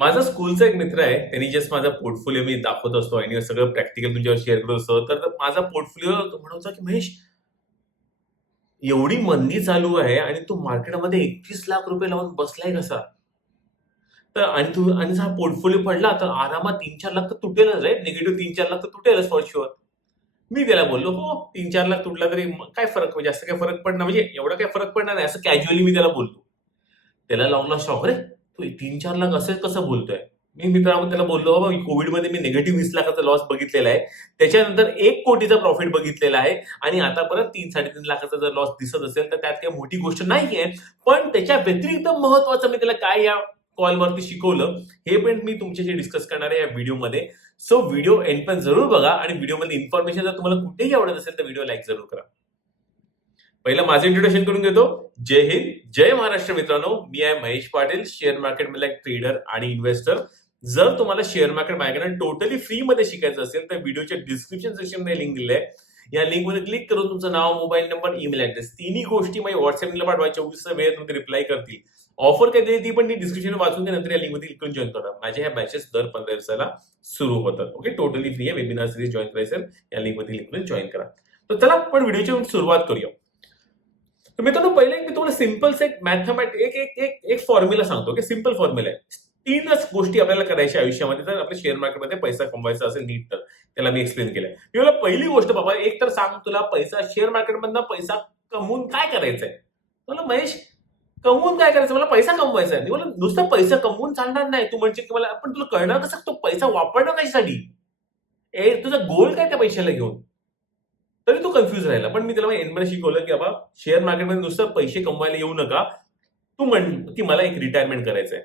माझा स्कूलचा एक मित्र आहे त्यांनी जस्ट माझा पोर्टफोलिओ मी दाखवत असतो आणि सगळं प्रॅक्टिकल तुमच्यावर शेअर करत असतो. तर माझा पोर्टफोलिओ म्हणत होता की महेश एवढी मंदी चालू आहे आणि तू मार्केटमध्ये एकवीस लाख रुपये लावून बसलाय कसा? तर आणि तू आणि हा पोर्टफोलिओ पडला तर आरामात तीन चार लाख तर तुटेलच राईट निगेटिव्ह तीन चार लाख तर तुटेलच फॉर शुअर मी त्याला बोललो हो तीन चार लाख तुटला तरी काय फरक? म्हणजे जास्त काय फरक पडणार? म्हणजे एवढा काय फरक पडणार नाही? असं कॅज्युअली मी त्याला बोलतो त्याला लावला शॉक रे तो तीन चार लाख असं कसं बोलतोय? मी मित्रांनो त्याला बोललो बाबा कोविडमध्ये मी निगेटिव्ह वीस लाखाचा लॉस बघितलेला आहे. त्याच्यानंतर एक कोटीचा प्रॉफिट बघितलेला आहे आणि आता परत तीन साडेतीन लाखाचा जर लॉस दिसत असेल तर त्यात काही मोठी गोष्ट नाहीये. पण त्याच्या व्यतिरिक्त महत्वाचं मी त्याला काय या कॉलवरती शिकवलं हे पण मी तुमच्याशी डिस्कस करणार आहे या व्हिडिओमध्ये सो व्हिडिओ एंड पण जरूर बघा आणि व्हिडिओमध्ये इन्फॉर्मेशन जर तुम्हाला कुठेही आवडत असेल तर व्हिडिओ लाईक जरूर करा. पहिलं माझं इंट्रोडक्शन करून घेतो जय हिंद. जय महाराष्ट्र मित्रांनो. मी आहे महेश पाटील शेअर मार्केटमधला एक ट्रेडर आणि इन्व्हेस्टर जर तुम्हाला शेअर मार्केट माझ्याकडे टोटली फ्री मध्ये शिकायचं असेल तर व्हिडिओच्या डिस्क्रिप्शन सेक्शनमध्ये लिंक दिली आहे. या लिंकमध्ये क्लिक करून तुमचं नाव मोबाईल नंबर ईमेल ऍड्रेस तिन्ही गोष्टी माझ्या व्हॉट्सअपला पाठवा. चोवीस वेळ तुम्ही रिप्लाय करतील. ऑफर काय दिली ती पण ती डिस्क्रिप्शन वाचून घ्या नंतर या लिंकमध्ये क्लिक करून जॉईन करा. माझ्या ह्या बॅचेस दर पंधरा दिवसाला सुरू होतात. ओके टोटली फ्री आहे. वेबिनार सिरीज जॉईन करायचं या लिंकमध्ये क्लिक करून जॉईन करा. तर चला आपण व्हिडिओची सुरुवात करूया. तर मित्रांनो पहिले मी तुम्हाला सिम्पलच एक मॅथमॅट एक एक एक एक फॉर्म्युला सांगतो की सिंपल फॉर्म्युला आहे. तीनच गोष्टी आपल्याला करायच्या आयुष्यामध्ये. जर आपल्या शेअर मार्केटमध्ये पैसा कमवायचा असेल नीट तर त्याला मी एक्सप्लेन केलंय. मी मला पहिली गोष्ट बाबा एक तर सांग तुला पैसा शेअर मार्केटमधनं पैसा कमवून काय करायचंय? मला महेश कमवून काय करायचं मला पैसा कमवायचा आहे. मला नुसतं पैसा कमवून चालणार नाही. तू म्हणजे की मला पण तुला कळणार कसं? तो पैसा वापरणं कशासाठी? ए तुझा गोल काय त्या पैशाला घेऊन? तरी तो कन्फ्युज राहिला. पण मी त्याला एनमध्ये शिकवलं की बाबा शेअर मार्केटमध्ये नुसतं पैसे कमवायला येऊ नका. तू म्हण की मला एक रिटायरमेंट करायचं आहे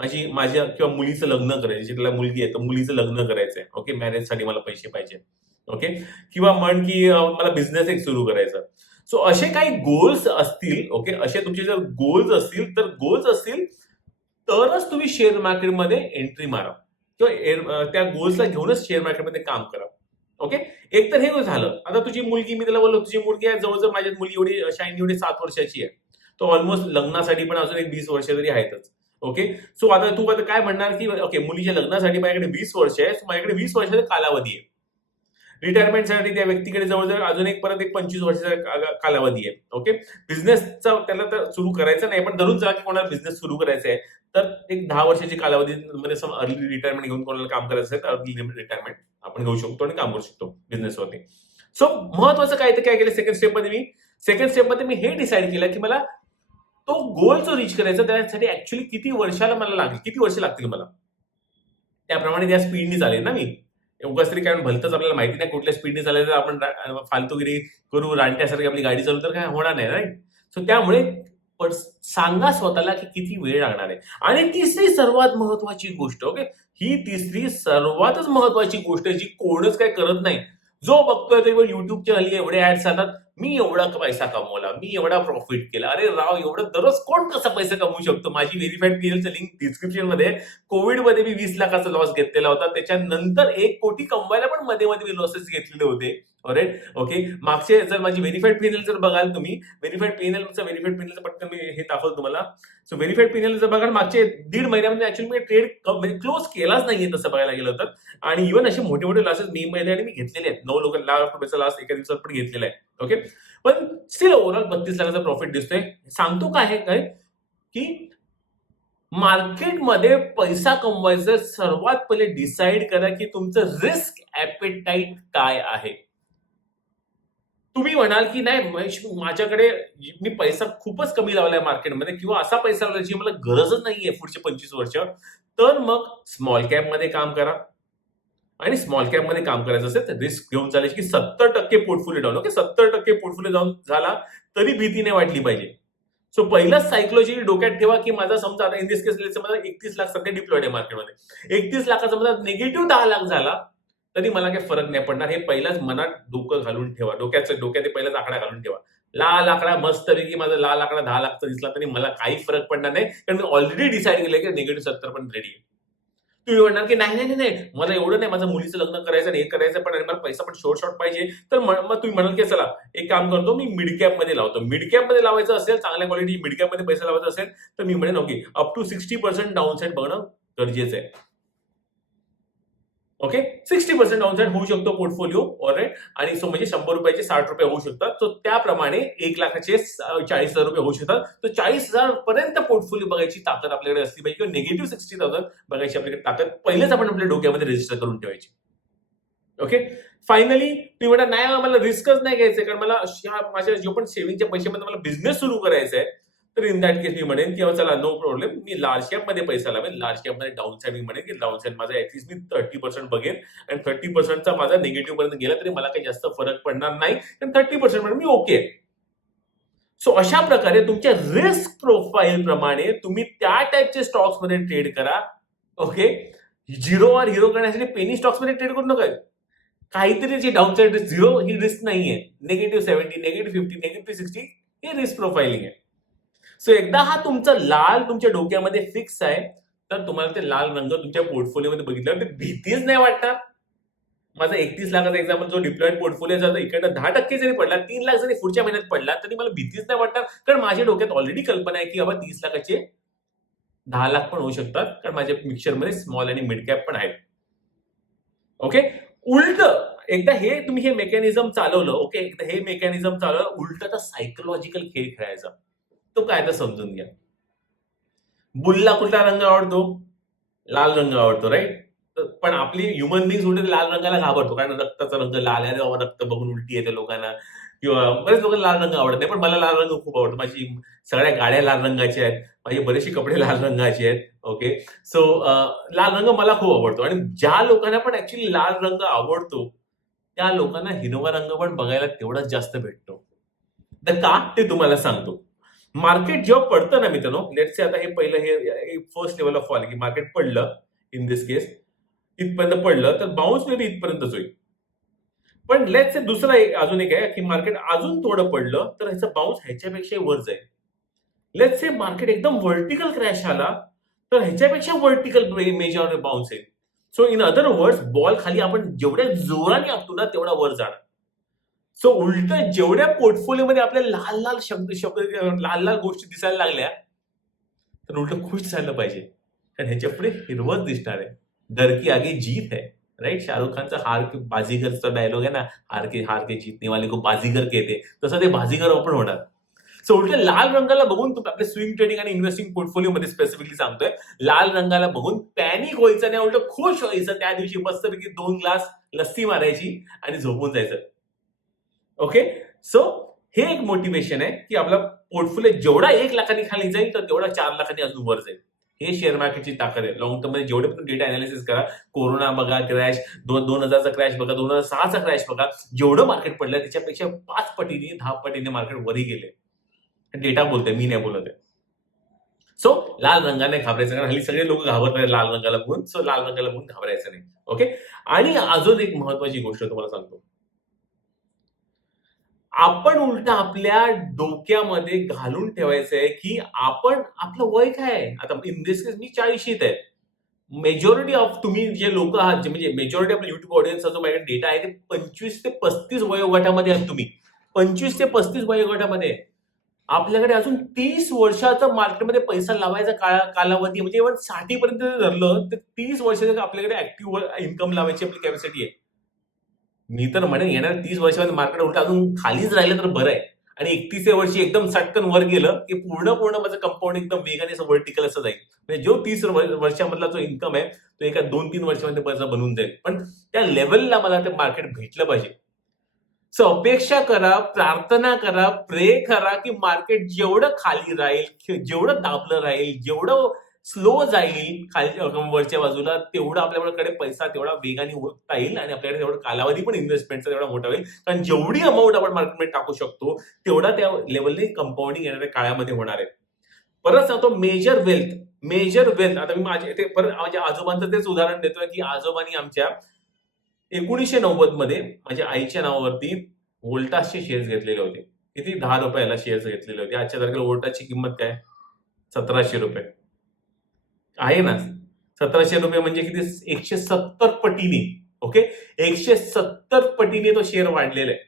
माझी माझ्या किंवा मुलीचं लग्न करायचं त्याला मुलगी आहे तर मुलीचं लग्न करायचंय. ओके मॅरेजसाठी मला पैसे पाहिजे ओके किंवा म्हण की मला बिझनेस एक सुरू करायचा. सो असे काही गोल्स असतील ओके असे तुमचे जर गोल्स असतील तर गोल्स असतील तरच तुम्ही शेअर मार्केटमध्ये एंट्री मारा. किंवा त्या गोल्सला घेऊनच शेअर मार्केटमध्ये काम करा. ओके? एक तर हे झालं. आता तुझी मुलगी मी त्याला बोललो तुझी मुलगी आहे जवळजवळ माझ्या मुली एवढी शाईन एवढी सात वर्षाची आहे. तो ऑलमोस्ट लग्नासाठी पण अजून एक वीस वर्ष तरी आहेतच. ओके? सो आता तू आता काय म्हणणार की ओके मुलीच्या लग्नासाठी माझ्याकडे वीस वर्ष आहे सो माझ्याकडे वीस वर्षाचा कालावधी आहे. रिटायरमेंटसाठी त्या व्यक्तीकडे जवळजवळ अजून एक परत एक पंचवीस वर्षाचा कालावधी आहे. ओके? बिझनेसचा त्याला तर सुरू करायचा नाही पण धरून जा की कोणाला बिझनेस सुरू करायचा आहे. तर एक दहा वर्षाची कालावधी मध्ये अर्ली रिटायरमेंट घेऊन कोणाला काम करायचं आहे तर अर्ली रिटायरमेंट आपण घेऊ शकतो आणि काम करू शकतो बिझनेसवरती सो महत्वाचं काय तर काय केलं? सेकंड स्टेपमध्ये मी सेकंड स्टेपमध्ये मी हे डिसाईड केलं की मला तो गोल जो रीच करायचा त्यासाठी ऍक्च्युली किती वर्षाला मला लागेल किती वर्ष लागतील मला? त्याप्रमाणे त्या स्पीडनी चालेल ना मी. उगाच तरी काय भलतच आपल्याला माहिती नाही कुठल्या स्पीडने चालेल तर आपण फालतूगिरी करू रानट्यासारखी आपली गाडी चालू तर काय होणार नाही राईट सो त्यामुळे पण सांगा स्वतःला की किती वेळ लागणार आहे. आणि तिसरी सर्वात महत्वाची गोष्ट ओके? ही तिसरी सर्वातच महत्वाची गोष्ट आहे जी कोणच काय करत नाही. जो बघतोय तो युट्यूबच्या हल्ली एवढे ऍड्स आतात मी एवढा पैसा कमवला मी एवढा प्रॉफिट केला. अरे राव एवढं दररोज कोण कसा पैसा कमवू शकतो? माझी व्हेरीफाईड पीएलचं लिंक डिस्क्रिप्शनमध्ये कोविडमध्ये मी वीस लाखाचा लॉस घेतलेला होता. त्याच्यानंतर एक कोटी कमवायला पण मध्ये मध्ये मी लॉसेस घेतलेले होते. ऑरेट ओके मागचे जर माझी व्हेरीफाईड पीएनएल जर बघाल तुम्ही व्हेरीफाईड पीएनएलचं व्हेरीफाईड पीएनएल पटकन मी हे दाखवतो तुम्हाला. सो व्हेरीफाईड पीएनएल जर बघाल मागचे दीड महिन्यामध्ये ऍक्च्युअली मी ट्रेड क्लोज म्हणजे केलाच नाहीये तसं बघायला गेलं तर. आणि इव्हन असे मोठे मोठे लॉसेस मे महिन्याने आणि मी घेतलेले आहेत. नऊ लोक लाख रुपयाचा लॉस एका दिवसात पण घेतलेला आहे. ओके पण स्टील ओव्हरऑल बत्तीस लाखाचा प्रॉफिट दिसतोय. सांगतो काय काय की मार्केटमध्ये पैसा कमवायचं सर्वात पहिले डिसाईड करा की तुमचं रिस्क ॲपेटाईट काय आहे. तुम्ही म्हणाल की नाही महेश माझ्याकडे मी पैसा खूपच कमी लावलाय मार्केटमध्ये किंवा असा पैसा लावलाय जी मला गरजच नाहीये पुढचे पंचवीस वर्ष तर मग स्मॉल कॅपमध्ये काम करा. आणि स्मॉल कॅपमध्ये काम करायचं असेल तर रिस्क घेऊन चालेल की सत्तर टक्के पोर्टफोलिओ डाऊन ओके सत्तर टक्के पोर्टफोलिओ डाऊन झाला तरी भीती नाही वाटली पाहिजे. सो पहिलाच सायकोलॉजी डोक्यात ठेवा की माझा समजा आता इन दिस केस माझा एकतीस लाख सध्या डिप्लॉइड आहे मार्केटमध्ये एकतीस लाखाचा माझा निगेटिव्ह दहा लाख झाला तरी मला काही फरक नाही पडणार. हे पहिलाच मनात डोकं घालून ठेवा. डोक्याचं डोक्यात पहिलाच आकडा घालून ठेवा. लाल आकडा मस्तपैकी माझा लाल आकडा दहा लाखचा दिसला तरी मला काही फरक पडणार नाही. कारण मी ऑलरेडी डिसाईड केलं की निगेटिव्ह सत्तर पण रेडी आहे. तुम्ही म्हणणार की नाही नाही नाही, नाही. मला एवढं नाही माझं मुलीचं लग्न करायचं आणि हे करायचं पण आणि मला पैसा पण शॉर्ट शॉर्ट पाहिजे. तर मग तुम्ही म्हणाल की चला एक काम करतो मी मिड कॅपमध्ये लावतो. मिड कॅपमध्ये लावायचं असेल चांगल्या क्वालिटी मिड कॅपमध्ये पैसा लावायचा असेल तर मी म्हणेन okay up to sixty percent down side बघणं गरजेचं आहे. ओके सिक्स्टी पर्सेंट डाऊनसाईड होऊ शकतो पोर्टफोलिओ ऑलराईट आणि सो म्हणजे शंभर रुपयाचे साठ रुपये होऊ शकतात. तो त्याप्रमाणे एक लाखाचे चाळीस हजार रुपये होऊ शकतात. तर चाळीस हजार पर्यंत पोर्टफोलिओ बघायची ताकद आपल्याकडे असली पाहिजे किंवा निगेटिव्ह सिक्स्टी थाउजंड बघायची आपल्याकडे ताकद पहिलेच आपण आपल्या डोक्यामध्ये रजिस्टर करून ठेवायची. ओके फायनली तुम्ही म्हणा नाही मला रिस्कच नाही घ्यायचं कारण मला माझ्या जो पण सेव्हिंगच्या पैशामध्ये मला बिझनेस सुरू करायचा आहे तर इन दॅट केस मी म्हणेन की चला नो प्रॉब्लेम मी लार्ज कॅपमध्ये पैसा लावेन. लार्ज कॅपमध्ये डाऊन साईड मी म्हणेन की डाऊन साईड माझा ऍटलीस्ट मी थर्टी पर्सेंट बघेन. आणि थर्टी पर्सेंटचा माझा निगेटिव्ह पर्यंत गेला तरी मला काही जास्त फरक पडणार नाही. कारण थर्टी पर्सेंट मी ओके सो अशा प्रकारे तुमच्या रिस्क प्रोफाईल प्रमाणे तुम्ही त्या टाईपचे स्टॉक्समध्ये ट्रेड करा. ओके झिरो आर हिरो करण्यासाठी पेनी स्टॉक्समध्ये ट्रेड करू नका. काहीतरी जे डाऊन साईड झिरो ही रिस्क नाहीये. Negative seventy negative fifty negative sixty हे रिस्क प्रोफाईलिंग आहे. सो एकदा हा तुमचा लाल तुमच्या डोक्यामध्ये फिक्स आहे तर तुम्हाला ते लाल रंग तुमच्या पोर्टफोलिओमध्ये बघितल्यावर ते भीतीच नाही वाटणार. माझा एकतीस लाखाचा एक्झाम्पल जो डिप्लॉइड पोर्टफोलिओ जातो इकडनं दहा टक्के जरी पडला तीन लाख जरी पुढच्या महिन्यात पडला तरी मला भीतीच नाही वाटणार. कारण माझ्या डोक्यात ऑलरेडी कल्पना आहे की बाबा तीस लाखाचे दहा लाख पण होऊ शकतात कारण माझ्या मिक्सरमध्ये स्मॉल आणि मिड कॅप पण आहेत. ओके उलट एकदा हे तुम्ही हे मेकॅनिझम चालवलं ओके एकदा हे मेकॅनिझम चालवलं उलट तर सायकोलॉजिकल खेळ खेळायचा. तो काय तर समजून घ्या. बुलला कुठला रंग आवडतो? लाल रंग आवडतो राईट पण आपली ह्युमन बिंग उलट लाल रंगाला घाबरतो. कारण रक्ताचा रंग लाल आहे बाबा रक्त बघून उलटी येते लोकांना. किंवा बरेच लोक लाल रंग आवडत नाही पण मला लाल रंग खूप आवडतो. माझी सगळ्या गाड्या लाल रंगाच्या आहेत माझे बरेचसे कपडे लाल रंगाचे आहेत ओके सो लाल रंग मला खूप आवडतो. आणि ज्या लोकांना पण ऍक्च्युली लाल रंग आवडतो त्या लोकांना हिरवा रंग पण बघायला तेवढाच जास्त भेटतो. तर का ते तुम्हाला सांगतो. मार्केट जेव्हा पडतं ना मित्रांनो लेट से आता हे पहिलं हे फर्स्ट लेवल ऑफ फॉल की मार्केट पडलं इन दिस केस इथपर्यंत पडलं तर बाउन्स मे बी इथपर्यंतच होईल. पण लेट से दुसरा एक अजून एक आहे की मार्केट अजून थोडं पडलं तर ह्याचं बाउन्स ह्याच्यापेक्षा वर जाईल. लेट से मार्केट एकदम व्हर्टिकल क्रॅश आला तर ह्याच्यापेक्षा व्हर्टिकल मेजर बाउन्स येईल. So in other words ball खाली आपण जेवढ्या जोराने आपतो ना तेवढा वर जाणार. सो उलट जेवढ्या पोर्टफोलिओमध्ये आपल्या लाल लाल शब्द शब्द लाल लाल गोष्टी दिसायला लागल्या तर उलट खुश झालं पाहिजे. कारण ह्याच्या पुढे हिरवच दिसणार आहे. डर की आगे जीत है राईट शाहरुख खानचा हार के बाजीगरचा डायलॉग आहे ना? हार के हार के जीतने वाले को बाजीगर कहते तसं ते बाजीगर ओपन होणार. सो उलट लाल रंगाला बघून तुम्ही आपल्या स्विंग ट्रेडिंग आणि इन्व्हेस्टिंग पोर्टफोलिओ मध्ये स्पेसिफिकली सांगतोय. लाल रंगाला बघून पॅनिक व्हायचं नाही. उलट खुश व्हायचं. त्या दिवशी मस्तपैकी दोन ग्लास लस्सी मारायची आणि झोपून जायचं. ओके सो हे एक मोटिवेशन आहे की आपला पोर्टफोलिओ जेवढा एक लाखांनी खाली जाईल तर तेवढा चार लाखांनी अजून वर जाईल. हे शेअर मार्केटची ताकद आहे. लॉंग टर्ममध्ये जेवढे पण डेटा अनालिसिस करा कोरोना बघा क्रॅश दोन दोन हजारचा क्रॅश बघा दोन हजार सहाचा क्रॅश बघा जेवढं मार्केट पडलं त्याच्यापेक्षा पाच पटीने दहा पटीने मार्केट वरही गेले. डेटा बोलतोय मी नाही बोलत आहे सो लाल रंगाने घाबरायचं कारण हल्ली सगळे लोक घाबरत लाल रंगाला बघून सो लाल रंगाला बघून घाबरायचं नाही. ओके आणि अजून एक महत्वाची गोष्ट तुम्हाला सांगतो. आपण उलट आपल्या डोक्यामध्ये घालून ठेवायचं आहे की आपण आपलं वय काय आहे? आता इन दिस केस मी चाळीशीत आहे. मेजॉरिटी ऑफ तुम्ही जे लोक आहात जे म्हणजे मेजॉरिटी आपल्या युट्यूब ऑडियन्सचा जो माझ्याकडे डेटा आहे ते पंचवीस ते पस्तीस वयोगटामध्ये आहात तुम्ही. पंचवीस ते पस्तीस वयोगटामध्ये. आपल्याकडे अजून तीस वर्षाचा मार्केटमध्ये पैसा लावायचा काळा कालावधी म्हणजे इव्हनसाठी पर्यंत जर धरलं तर तीस वर्षाचं आपल्याकडे ऍक्टिव्ह इन्कम लावायची आपली कॅपॅसिटी आहे. मी तर म्हणेन येणार तीस वर्षामध्ये मार्केट उलट अजून खालीच राहिलं तर बरं आहे. आणि एकतीसव्या वर्षी एकदम सटकन वर गेलं की पूर्ण पूर्ण माझं कंपाऊंड एकदम वेगाने असं वर्टिकल असं जाईल. म्हणजे जो तीस वर्षामधला जो इन्कम आहे तो एका दोन तीन वर्षामध्ये पैसा बनून जाईल. पण त्या लेवलला मला ते मार्केट भेटलं पाहिजे. सो अपेक्षा करा प्रार्थना करा प्रे करा की मार्केट जेवढं खाली राहील जेवढं दाबलं राहील जेवढं स्लो जाईल खालच्या वरच्या बाजूला तेवढा आपल्याकडे पैसा तेवढा वेगाने होता येईल आणि आपल्याकडे तेवढा कालावधी पण इन्व्हेस्टमेंटचा तेवढा मोठा होईल. कारण जेवढी अमाऊंट आपण मार्केटमध्ये टाकू शकतो तेवढा त्या लेवलने कंपाऊंडिंग येणाऱ्या काळामध्ये होणार आहे. परत सांगतो मेजर वेल्थ मेजर वेल्थ आता मी माझे ते परत माझ्या आजोबांचं तेच उदाहरण देतोय की आजोबांनी आमच्या एकोणीसशे नव्वदमध्ये माझ्या आईच्या नावावरती वोल्टासचे शेअर्स घेतलेले होते. किती? दहा रुपयाला शेअर्स घेतलेले होते. आजच्या तारखेला वोल्टाची किंमत काय? सतराशे रुपये. आहे ना. सतराशे रुपये म्हणजे किती? एकशे सत्तर पटीने. ओके? एकशे सत्तर पटीने तो शेअर वाढलेला आहे.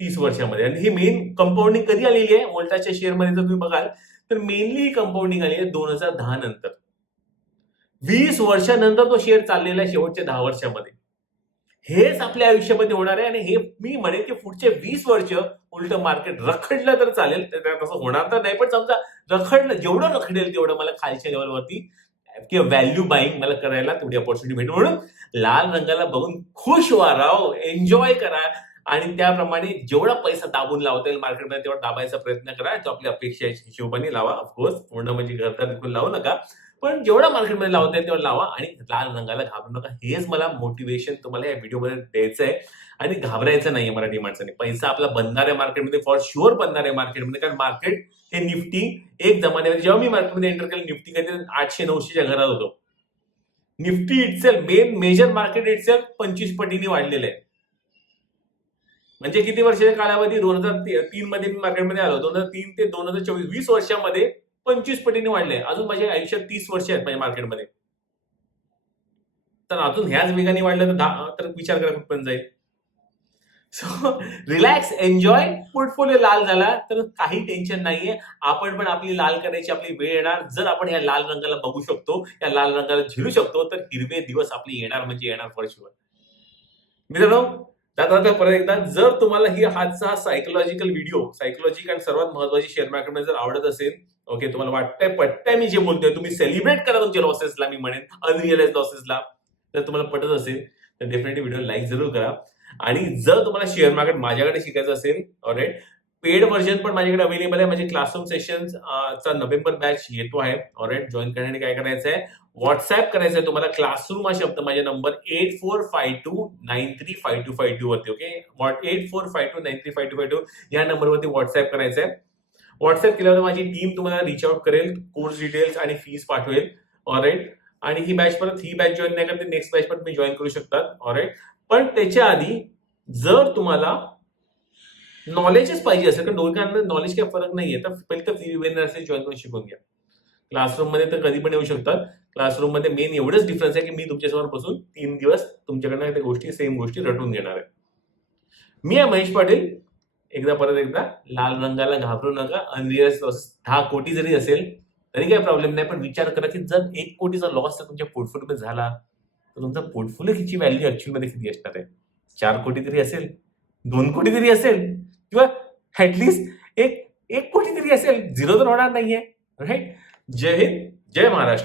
तीस वर्षामध्ये. आणि ही मेन कंपाऊंडिंग कधी आलेली आहे? वोल्टाच्या शेअरमध्ये जर तुम्ही बघाल तर मेनली ही कंपाऊंडिंग आली आहे दोन हजार दहा नंतर. वीस वर्षानंतर तो शेअर चाललेला आहे शेवटच्या दहा वर्षामध्ये. हेच आपल्या आयुष्यामध्ये होणार आहे आणि हे मी म्हणेन की पुढचे वीस वर्ष उलट मार्केट रखडलं तर चालेल. तर तसं होणार तर नाही. पण समजा रखडलं जेवढं रखडेल तेवढं मला खालच्या लेवलवरती किंवा व्हॅल्यू बाईंग मला करायला तेवढी ऑपॉर्च्युनिटी भेटेल. म्हणून लाल रंगाला बघून खुश व्हा राव एन्जॉय करा. आणि त्याप्रमाणे जेवढा पैसा दाबून लावता येईल मार्केटमध्ये तेवढा दाबायचा प्रयत्न करा. जो आपली अपेक्षा हिशोबाने लावा. ऑफकोर्स पूर्ण म्हणजे घरचा बिलकुल लावू नका. पण जेवढा मार्केटमध्ये लावता येईल तेवढा लावा आणि लाल रंगाला घाबरू नका. हेच मला मोटिवेशन तुम्हाला या व्हिडिओमध्ये द्यायचं आहे. आणि घाबरायचं नाही मराठी माणसाने. पैसा आपला बनणार आहे मार्केटमध्ये फॉर शुअर बनणार आहे मार्केटमध्ये कारण मार्केट हे निफ्टी एक जमान्यामध्ये जेव्हा मी मार्केटमध्ये एंटर केलं निफ्टी कधी आठशे नऊशेच्या घरात होतो. Nifty itself main major market itself पंचवीस पटीने वाढलेलं आहे. म्हणजे किती वर्षाच्या कालावधी? दोन हजार तीन मध्ये मी मार्केटमध्ये आलो दोन हजार तीन ते दोन हजार चोवीस वीस वर्षामध्ये पंचवीस पटीने वाढले अजून माझ्या आयुष्यात तीस वर्ष आहेत माझ्या मार्केटमध्ये तर अजून ह्याच वेगाने वाढलं तर दहा तर विचार करा कुठपर्यंत जाईल. सो रिलॅक्स एन्जॉय पोर्टफोलिओ लाल झाला तर काही टेन्शन नाहीये. आपण पण आपली लाल करायची आपली वेळ येणार. जर आपण या लाल रंगाला बघू शकतो या लाल रंगाला झिरू शकतो तर हिरवे दिवस आपले येणार म्हणजे येणार फॉर शुअर मित्रांनो जाता परत एकदा जर तुम्हाला ही हाचा सायकोलॉजिकल व्हिडिओ सायकोलॉजिक आणि सर्वात महत्वाची शेअर मार्केटमध्ये जर आवडत असेल ओके तुम्हाला वाटतंय पटतंय मी जे बोलतोय तुम्ही सेलिब्रेट करा तुमच्या लॉसेसला मी म्हणेन अनरिअलाइज लॉसेसला जर तुम्हाला पटत असेल तर डेफिनेटली व्हिडिओ लाईक जरूर करा. आणि जर तुम्हाला शेअर मार्केट माझ्याकडे शिकायचं असेल ऑलराईट पेड व्हर्जन पण माझ्याकडे अवेलेबल आहे. म्हणजे क्लासरूम सेशन चा नोव्हेंबर बॅच येतो आहे. ऑलराईट जॉईन करण्यासाठी काय करायचं आहे व्हॉट्सअप करायचं आहे तुम्हाला. क्लासरूम हा शब्द माझ्या number eight four five two nine three five two five two वरती okay eight four five two nine three five two five two या नंबरवरती व्हॉट्सअप करायचं आहे व्हॉट्सअप केल्यावर माझी टीम तुम्हाला रिच आउट करेल कोर्स डिटेल्स आणि फीज पाठवेल. ऑलराईट आणि ही बॅच परत ही बॅच जॉईन नाही करते नेक्स्ट बॅच पण तुम्ही जॉईन करू शकतात. ऑलराईट पण त्याच्या आधी जर तुम्हाला नॉलेजच पाहिजे असेल कारण दोघांना नॉलेज काही फरक नाहीये तर पहिले तर फ्री वेबिनार असेल जॉईन करून शिकून घ्या. क्लासरूममध्ये तर कधी पण येऊ शकतात. क्लासरूममध्ये मेन एवढंच डिफरन्स आहे की मी तुमच्यासमोर बसून तीन दिवस तुमच्याकडनं त्या गोष्टी सेम गोष्टी रटून घेणार आहे. मी आहे महेश पाटील. एकदा परत एकदा लाल रंगाला घाबरू नका. अनरिअल लॉस दहा कोटी जरी असेल तरी काही प्रॉब्लेम नाही. पण विचार करा की जर एक कोटीचा लॉस जर तुमच्या पोर्टफोलिओमध्ये झाला. तर तुमचा पोर्टफोलिओची व्हॅल्यू ऍक्च्युअलमध्ये किती असणार आहे? चार कोटी तरी असेल दोन कोटी तरी असेल किंवा ऍटलिस्ट एक एक कोटी तरी असेल. झिरो तर होणार नाहीये राईट जय हिंद जय महाराष्ट्र.